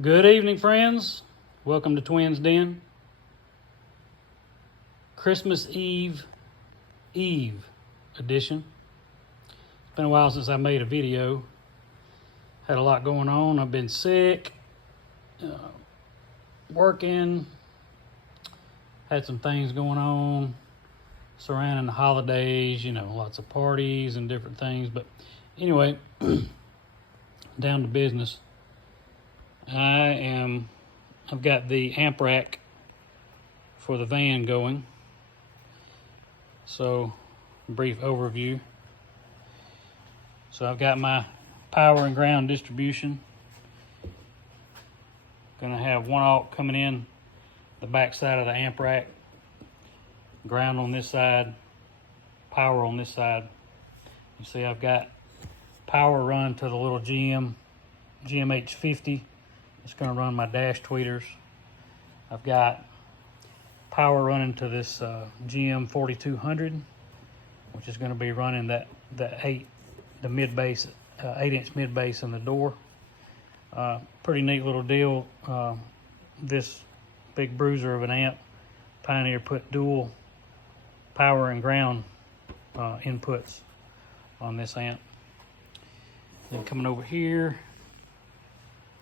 Good evening, friends. Welcome to Twins Den. Christmas Eve edition. It's been a while since I made a video. Had a lot going on. I've been sick, working, had some things going on surrounding the holidays, lots of parties and different things. But anyway, down to business. I've got the amp rack for the van going. So, brief overview. So I've got my power and ground distribution. Gonna have 1 aught coming in the back side of the amp rack, ground on this side, power on this side. You see I've got power run to the little GMH50. It's going to run my dash tweeters. I've got power running to this GM4200, which is going to be running the 8-inch mid bass in the door. Pretty neat little deal. This big bruiser of an amp, Pioneer put dual power and ground inputs on this amp. Then coming over here,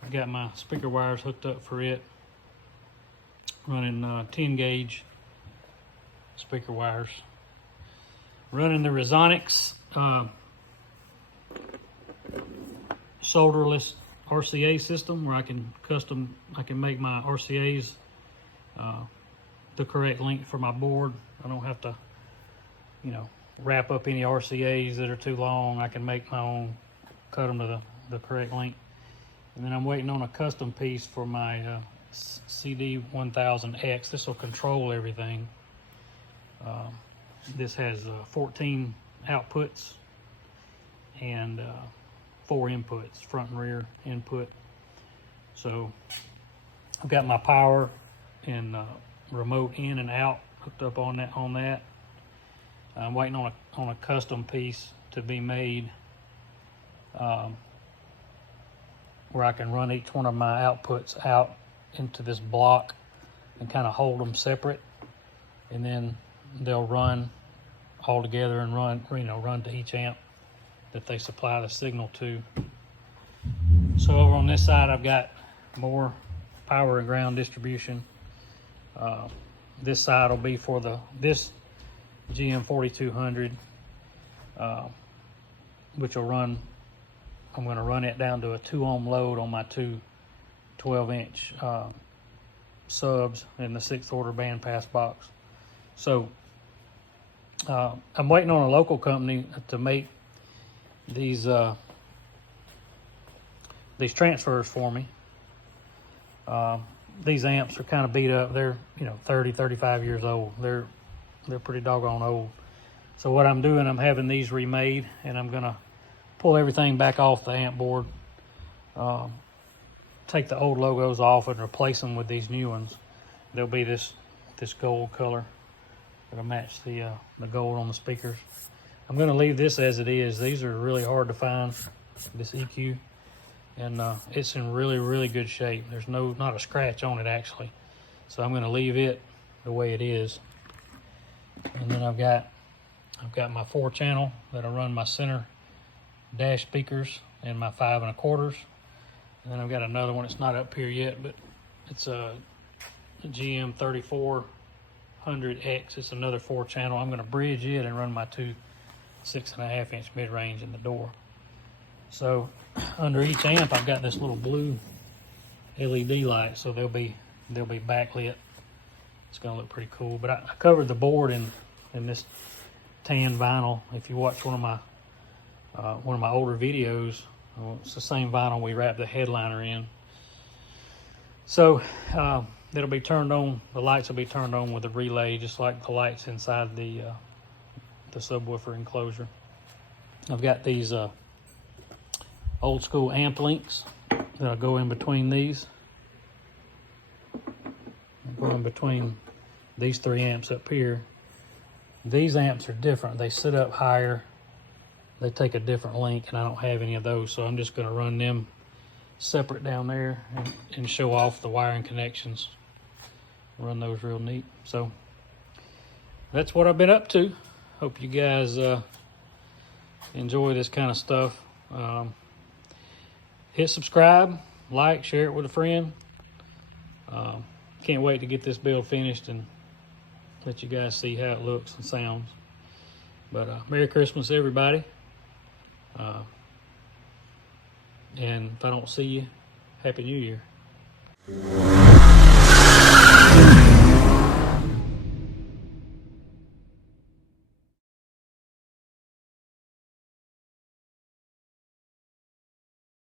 I got my speaker wires hooked up for it, running 10 gauge speaker wires. Running the Resonix solderless RCA system, where I can make my RCAs the correct length for my board. I don't have to, wrap up any RCAs that are too long. I can make my own, cut them to the correct length. And then I'm waiting on a custom piece for my CD1000X. This will control everything. This has 14 outputs and 4 inputs, front and rear input. So I've got my power and remote in and out hooked up on that. I'm waiting on a custom piece to be made, where I can run each one of my outputs out into this block and kind of hold them separate, and then they'll run all together and run to each amp that they supply the signal to. So over on this side, I've got more power and ground distribution. This side will be for this GM4200, which will run. I'm going to run it down to a 2 ohm load on my two 12-inch subs in the 6th order bandpass box. So I'm waiting on a local company to make these transfers for me. These amps are kind of beat up. They're 30, 35 years old. They're pretty doggone old. So what I'm doing, I'm having these remade, and I'm gonna pull everything back off the amp board, take the old logos off and replace them with these new ones. They'll be this gold color that'll match the gold on the speakers. I'm going to leave this as it is. These are really hard to find, this EQ, and it's in really, really good shape. There's not a scratch on it actually. So I'm going to leave it the way it is. And then I've got my 4-channel that'll run my center dash speakers and my 5 1/4. And then I've got another one. It's not up here yet, but it's a GM3400X. It's another 4-channel. I'm going to bridge it and run my two 6.5-inch mid-range in the door. So under each amp, I've got this little blue LED light, so they'll be backlit. It's going to look pretty cool. But I covered the board in this tan vinyl. If you watch one of my older videos, it's the same vinyl we wrapped the headliner in. So it'll be turned on. The lights will be turned on with a relay, just like the lights inside the subwoofer enclosure. I've got these old school amp links that'll go in between these. Go in between these 3 amps up here. These amps are different. They sit up higher. They take a different link, and I don't have any of those, so I'm just going to run them separate down there and show off the wiring connections. Run those real neat. So that's what I've been up to. Hope you guys enjoy this kind of stuff. Hit subscribe, like, share it with a friend. Can't wait to get this build finished and let you guys see how it looks and sounds. But Merry Christmas, everybody. And if I don't see you, Happy New Year.